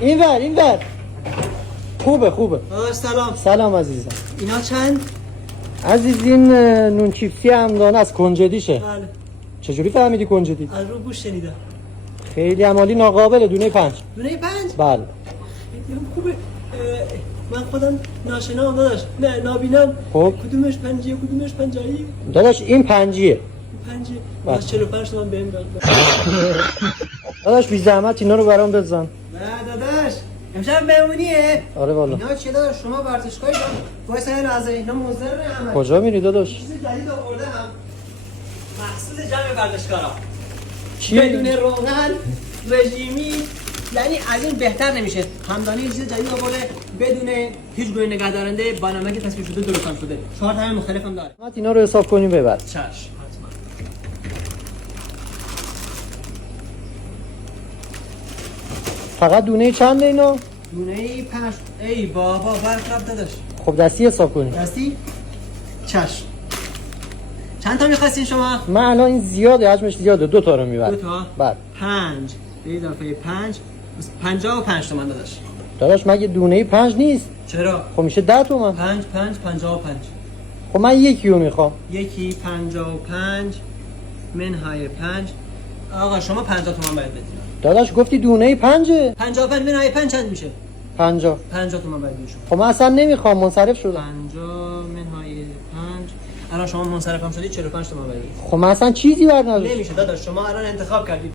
اینور خوبه سلام. سلام عزیزم. اینا چند؟ عزیز این نون چیپسی همدان از کنجدیشه. بله. چجوری فهمیدی کنجدی؟ از رو گوش شنیدم. خیلی عمالی ناقابله. دونه 5. دونه 5؟ بله. خیلی خوبه. من خودم ناشنام داداش. نه نابینم. خب کدومش 5 کدومش 50؟ داداش این 5. 5 بله. از 45 تومن بهم داد. داداش بی زحمت اینا رو برام بزن. نه داداش امشب مهمونیه. آره والا. اینا چیه داداش؟ شما ورزشگاهی دارم. وایس این لحظه اینا مضر همه. کجا میری داداش؟ چیز جدید آوردم. مخصوص جمع ورزشکارا. چیه؟ بدون روغن رژیمی، یعنی از این بهتر نمیشه. همدانی چیز جدید آورده بدون هیچ گونه نگهدارنده، با نمک تصفیه شده درست هم شده. 4 تا مختلف هم داره. اینا رو حساب کنیم ببر. چشم. فقط دونه چنده اینا؟ دونه 5. ای بابا برق داداش. خب دستی حساب کنیم. دستی؟ چشم. چند تا می‌خواستین شما؟ من الان این زیاده، حجمش زیاده. 2 تا رو میبرم. 2 تا؟ بله. 5 به اضافه 5 55 تومن داداش. داداش مگه دونه 5 نیست؟ چرا؟ خب میشه 10 تومن. 55. خب من یکی رو میخوام. یکی 55 منهای 5. آقا شما 50 تومن باید بدید. داداش گفتی دونه 5. 55 منهای 5 چند میشه؟ 50. 50 تومن باید بدید شما. خب من اصلا نمیخوام، منصرف شدم. 50 منهای 5. الان شما منصرف هم شدید 45 تومن باید بدید. خب من اصلا چیزی بر نداشت. نمیشه داداش، شما الان انتخاب کردید.